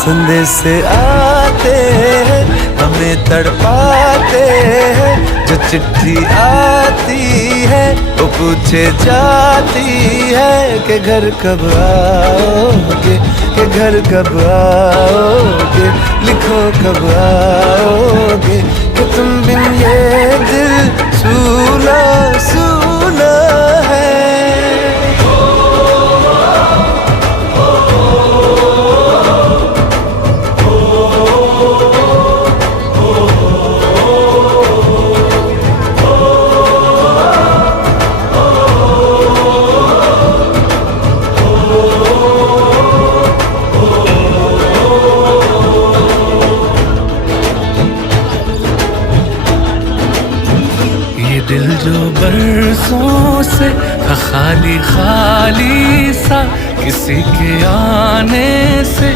संदेश आते हैं हमें तड़पाते हैं, जो चिट्ठी आती है वो पूछे जाती है कि घर कब आओगे, कि घर कब आओगे, लिखो कब आओगे, कि तुम बिन ये दिल सूना सूना है। दिल जो बरसों से था खाली खाली सा, किसी के आने से